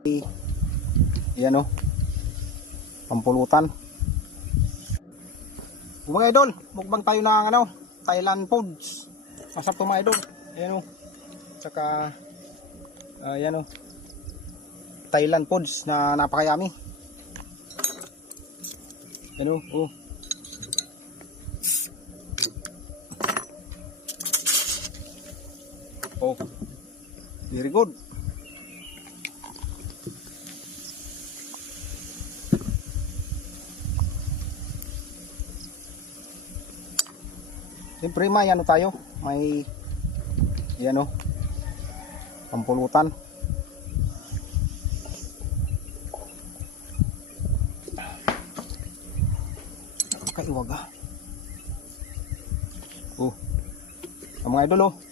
Yan o, pampulutan. Mga idol, mukbang tayo ng ano, Thailand foods. Masarap to mga idol. Ayan o. Tsaka yan o, Thailand foods na napakayami. Yan o. Oh, very good. Siyempre may ano tayo, may yan o, pampulutan. Kaiwag ah. Oh, mga idol oh.